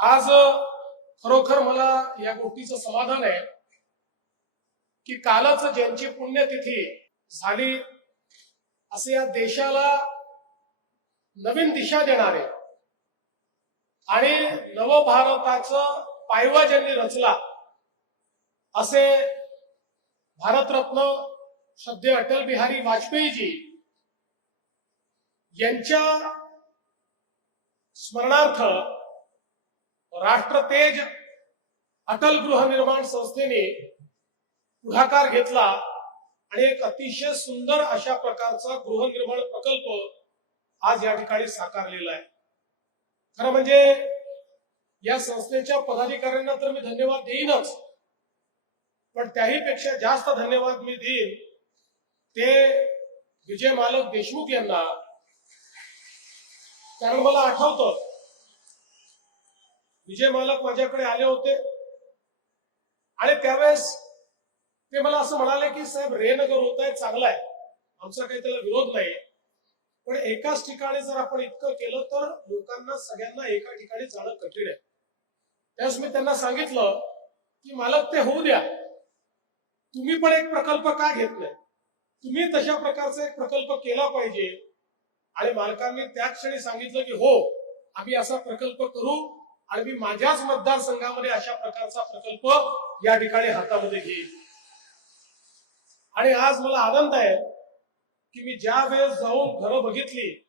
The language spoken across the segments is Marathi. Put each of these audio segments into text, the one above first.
आज खरोखर मला या गोष्टीचं समाधान आहे की कालच ज्यांची पुण्यतिथी झाली असे या देशाला नवीन दिशा देणारे आणि नवभारताचं पायवा ज्यांनी रचला असे भारतरत्न श्रद्धेय अटल बिहारी वाजपेयीजी यांच्या स्मरणार्थ राष्ट्रतेज अटल गृहनिर्माण संस्थेने पुढाकार घेतला आणि एक अतिशय सुंदर अशा प्रकारचा गृहनिर्माण प्रकल्प आज या ठिकाणी साकारलेला आहे. खरं म्हणजे या संस्थेच्या पदाधिकाऱ्यांना तर मी धन्यवाद देईनच पण त्याही पेक्षा जास्त धन्यवाद मी देईन ते विजय मालक देशमुख यांना. कारण मला आठवतं विजय मालक माझ्याकडे आले होते. आणि त्यावेळेस ते मला असं म्हणाले की साहेब रेनगर होत आहे चांगला आहे. आमचा काही त्याला विरोध नाही पण एकाच ठिकाणी जर आपण इतकं केलं तर लोकांना सगळ्यांना एका ठिकाणी जाणं कठीण आहे. त्यावेळेस मी त्यांना सांगितलं की मालक ते होऊ द्या. तुम्ही पण एक प्रकल्प का घेत नाही? तुम्ही तशा प्रकारचा एक प्रकल्प केला पाहिजे. आणि मालकांनी त्याच क्षणी सांगितलं की हो आम्ही असा प्रकल्प करू आणि मी माझ्याच मतदारसंघामध्ये अशा प्रकारचा प्रकल्प या ठिकाणी हातामध्ये घेईन. आणि आज मला आनंद आहे की मी ज्या वेळेस जाऊन घरं बघितली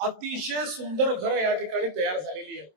अतिशय सुंदर घरं या ठिकाणी तयार झालेली आहेत.